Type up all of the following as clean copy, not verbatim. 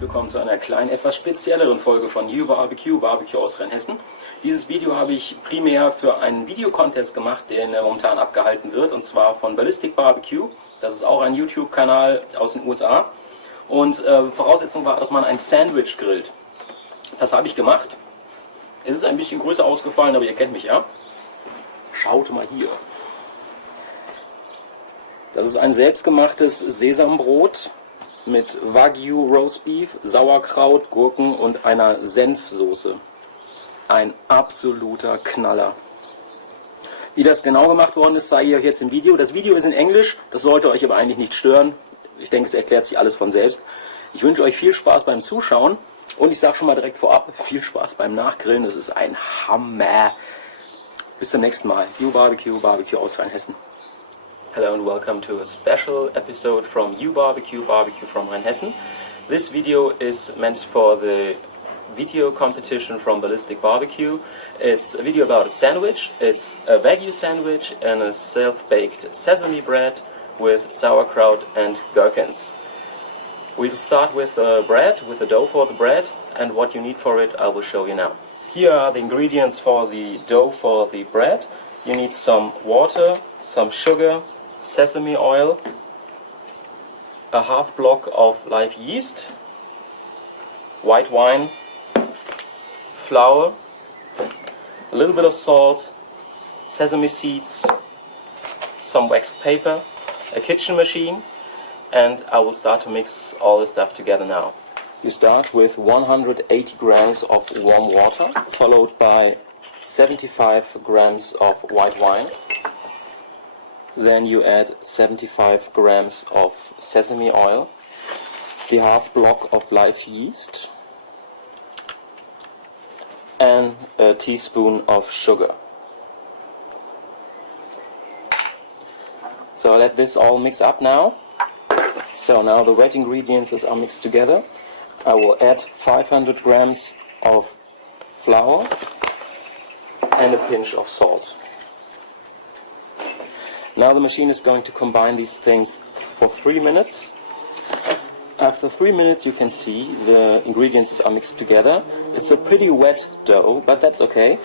Willkommen zu einer kleinen, etwas spezielleren Folge von U-BBQ, Barbecue aus Rheinhessen. Dieses Video habe ich primär für einen Videocontest gemacht, den momentan abgehalten wird, und zwar von Ballistic BBQ. Das ist auch ein YouTube-Kanal aus den USA. Und Voraussetzung war, dass man ein Sandwich grillt. Das habe ich gemacht. Es ist ein bisschen größer ausgefallen, aber ihr kennt mich ja. Schaut mal hier. Das ist ein selbstgemachtes Sesambrot mit Wagyu Roastbeef, Sauerkraut, Gurken und einer Senfsoße. Ein absoluter Knaller. Wie das genau gemacht worden ist, zeige ich euch jetzt im Video. Das Video ist in Englisch, das sollte euch aber eigentlich nicht stören. Ich denke, es erklärt sich alles von selbst. Ich wünsche euch viel Spaß beim Zuschauen und ich sage schon mal direkt vorab, viel Spaß beim Nachgrillen. Das ist ein Hammer. Bis zum nächsten Mal. U-BBQ, Barbecue aus Rheinhessen. Hello and welcome to a special episode from U-BBQ, Barbecue from Rheinhessen. This video is meant for the video competition from Ballistic BBQ. It's a video about a sandwich. It's a Wagyu sandwich and a self-baked sesame bread with sauerkraut and gherkins. We'll start with bread, with the dough for the bread, and what you need for it I will show you now. Here are the ingredients for the dough for the bread. You need some water, some sugar, sesame oil, a half block of live yeast, white wine, flour, a little bit of salt, sesame seeds, some waxed paper, a kitchen machine, and I will start to mix all this stuff together now. You start with 180 grams of warm water, followed by 75 grams of white wine. Then you add 75 grams of sesame oil, the half block of live yeast, and a teaspoon of sugar. So let this all mix up now. So now the wet ingredients are mixed together. I will add 500 grams of flour and a pinch of salt. Now the machine is going to combine these things for 3 minutes. After 3 minutes you can see the ingredients are mixed together. It's a pretty wet dough, but that's okay.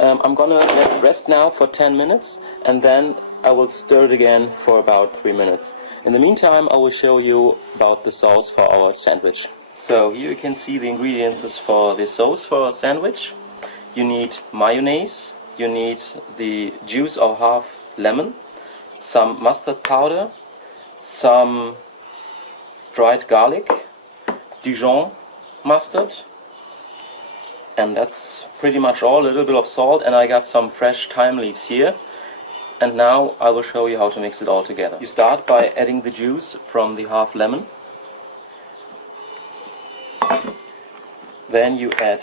I'm gonna let it rest now for 10 minutes and then I will stir it again for about 3 minutes. In the meantime I will show you about the sauce for our sandwich. So here you can see the ingredients for the sauce for a sandwich. You need mayonnaise, you need the juice of half lemon, some mustard powder, some dried garlic, Dijon mustard, and that's pretty much all. A little bit of salt, and I got some fresh thyme leaves here. And now I will show you how to mix it all together. You start by adding the juice from the half lemon. Then you add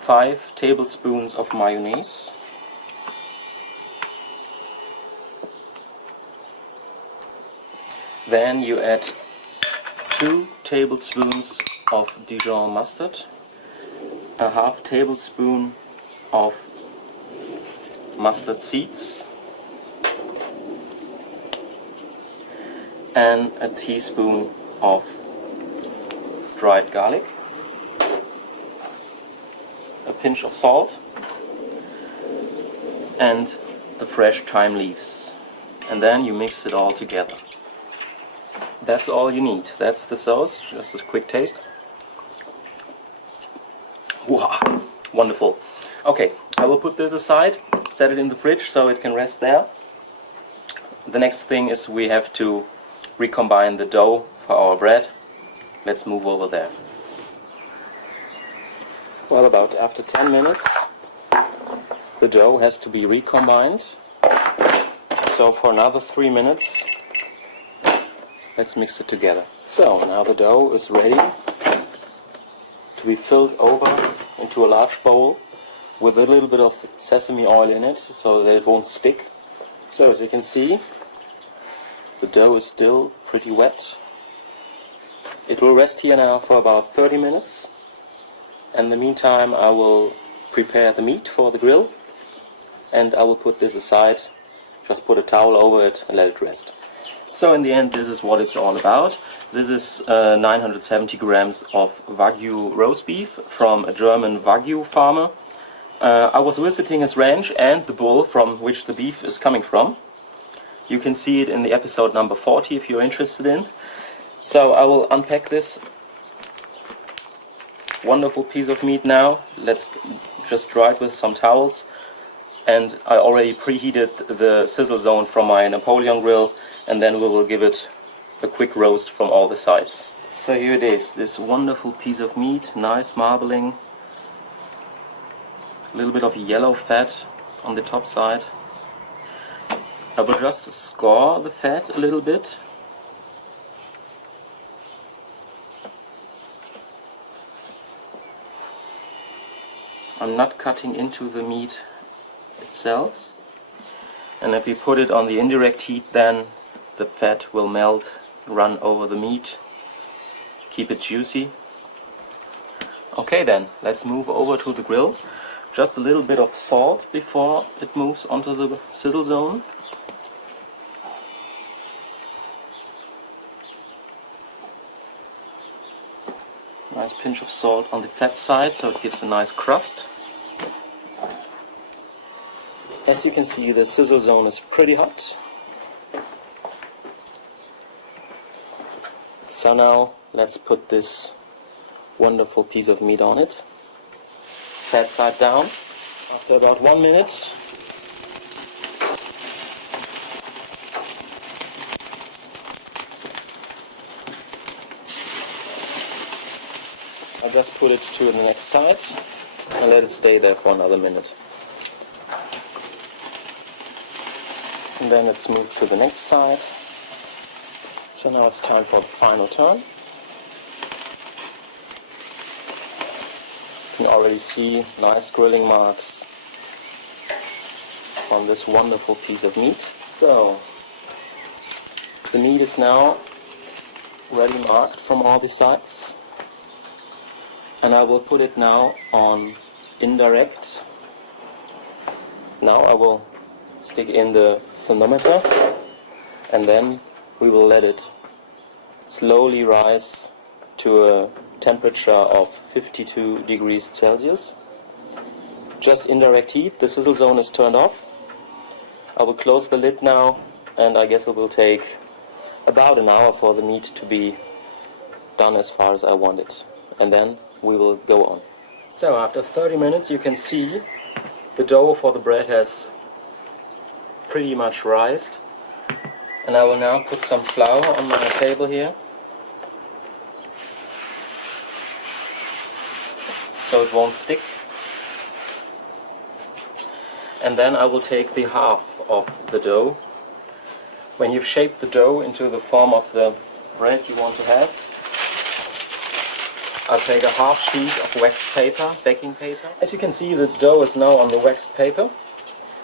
5 tablespoons of mayonnaise. Then you add 2 tablespoons of Dijon mustard, a half tablespoon of mustard seeds, and a teaspoon of dried garlic, a pinch of salt, and the fresh thyme leaves. And then you mix it all together. That's all you need. That's the sauce. Just a quick taste. Wow, wonderful. Okay, I will put this aside, set it in the fridge so it can rest there. The next thing is we have to recombine the dough for our bread. Let's move over there. Well, about after 10 minutes the dough has to be recombined. So for another 3 minutes let's mix it together. So now the dough is ready to be filled over into a large bowl with a little bit of sesame oil in it so that it won't stick. So as you can see, the dough is still pretty wet. It will rest here now for about 30 minutes. In the meantime I will prepare the meat for the grill and I will put this aside, just put a towel over it and let it rest. So in the end, this is what it's all about. This is 970 grams of Wagyu roast beef from a German Wagyu farmer. I was visiting his ranch and the bull from which the beef is coming from. You can see it in the episode number 40 if you're interested in. So I will unpack this wonderful piece of meat now. Let's just dry it with some towels. And I already preheated the sizzle zone from my Napoleon grill, and then we will give it a quick roast from all the sides. So here it is, this wonderful piece of meat, nice marbling, a little bit of yellow fat on the top side. I will just score the fat a little bit. I'm not cutting into the meat itself, and if we put it on the indirect heat, then the fat will melt, run over the meat, keep it juicy. Okay, then let's move over to the grill. Just a little bit of salt before it moves onto the sizzle zone. Nice pinch of salt on the fat side so it gives a nice crust. As you can see, the sizzle zone is pretty hot. So now let's put this wonderful piece of meat on it. Fat side down. After about 1 minute, I'll just put it to the next side and let it stay there for another minute. And then let's move to the next side. So now it's time for the final turn. You can already see nice grilling marks on this wonderful piece of meat. So the meat is now ready marked from all the sides. And I will put it now on indirect. Now I will stick in the thermometer, and then we will let it slowly rise to a temperature of 52 degrees Celsius. Just indirect heat, the sizzle zone is turned off. I will close the lid now, and I guess it will take about an hour for the meat to be done as far as I want it. And then we will go on. So after 30 minutes you can see the dough for the bread has pretty much rised, and I will now put some flour on my table here so it won't stick, and then I will take the half of the dough. When you've shaped the dough into the form of the bread you want to have, I'll take a half sheet of waxed paper, baking paper. As you can see, the dough is now on the waxed paper.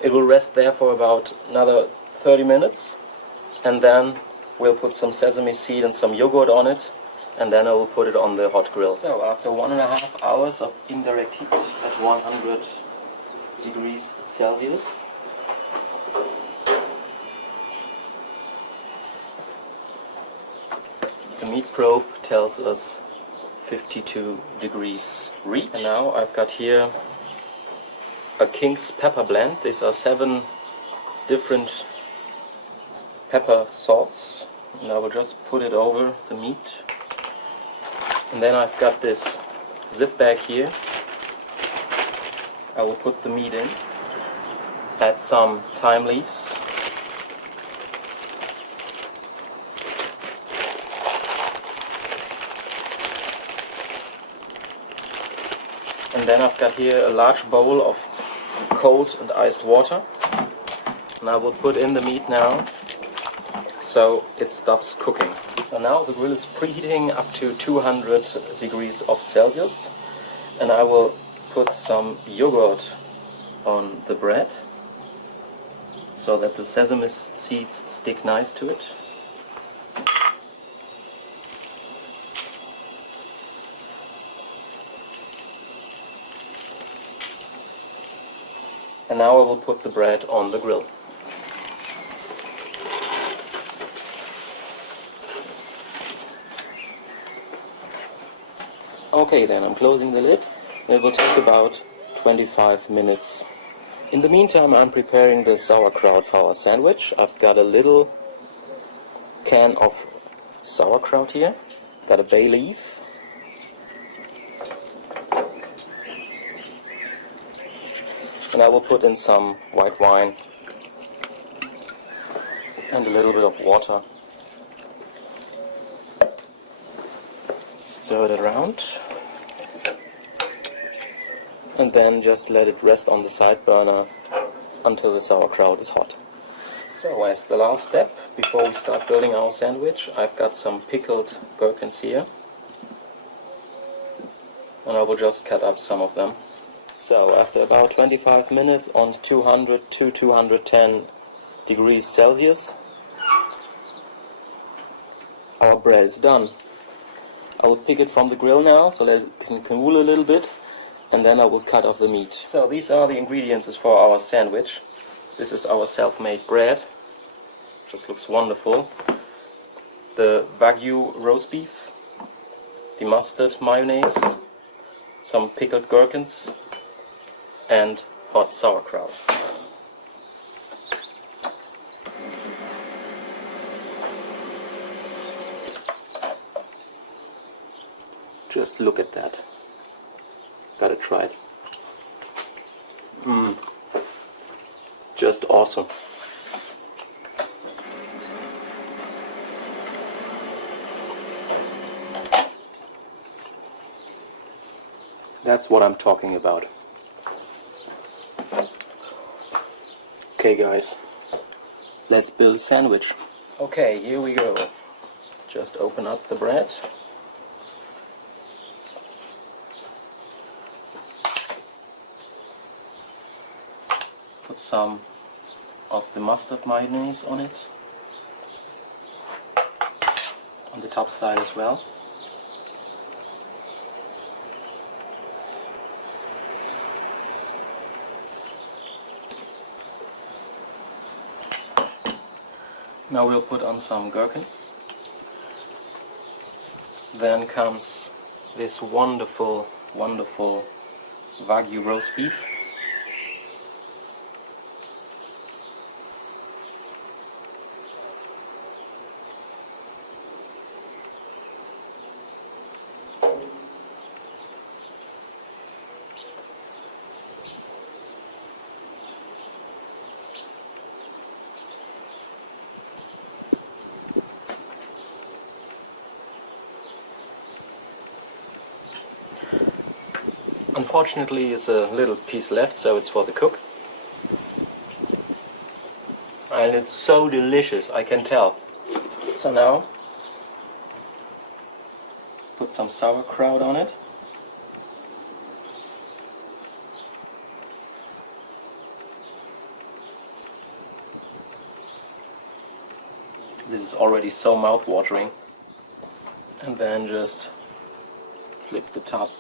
It will rest there for about another 30 minutes, and then we'll put some sesame seed and some yogurt on it, and then I will put it on the hot grill. So after 1.5 hours of indirect heat at 100 degrees Celsius, the meat probe tells us 52 degrees reach. And now I've got here a King's pepper blend. These are 7 different pepper salts, and I will just put it over the meat. And then I've got this zip bag here. I will put the meat in, add some thyme leaves, and then I've got here a large bowl of cold and iced water, and I will put in the meat now so it stops cooking. So now the grill is preheating up to 200 degrees of Celsius, and I will put some yogurt on the bread so that the sesame seeds stick nice to it. And now I will put the bread on the grill. Okay then, I'm closing the lid. It will take about 25 minutes. In the meantime, I'm preparing the sauerkraut for our sandwich. I've got a little can of sauerkraut here. Got a bay leaf. And I will put in some white wine and a little bit of water. Stir it around. And then just let it rest on the side burner until the sauerkraut is hot. So as the last step, before we start building our sandwich, I've got some pickled gherkins here. And I will just cut up some of them. So after about 25 minutes on 200 to 210 degrees Celsius, our bread is done. I will pick it from the grill now so that it can cool a little bit, and then I will cut off the meat. So these are the ingredients for our sandwich. This is our self-made bread. Just looks wonderful. The Wagyu roast beef, the mustard mayonnaise, some pickled gherkins, and hot sauerkraut. Just look at that. Gotta try it. Just awesome. That's what I'm talking about. Okay guys, let's build a sandwich. Okay, here we go. Just open up the bread. Put some of the mustard mayonnaise on it. On the top side as well. Now we'll put on some gherkins. Then comes this wonderful, wonderful Wagyu roast beef. Unfortunately, it's a little piece left, so it's for the cook. And it's so delicious, I can tell. So now, let's put some sauerkraut on it. This is already so mouth-watering. And then just flip the top.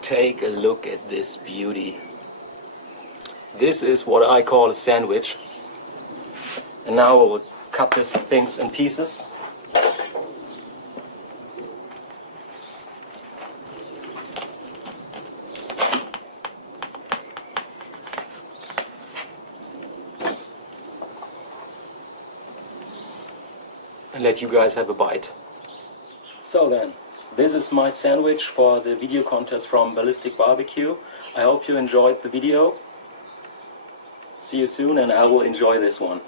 Take a look at this beauty. This is what I call a sandwich. And now I will cut these things in pieces. And let you guys have a bite. So then, this is my sandwich for the video contest from Ballistic BBQ. I hope you enjoyed the video. See you soon, and I will enjoy this one.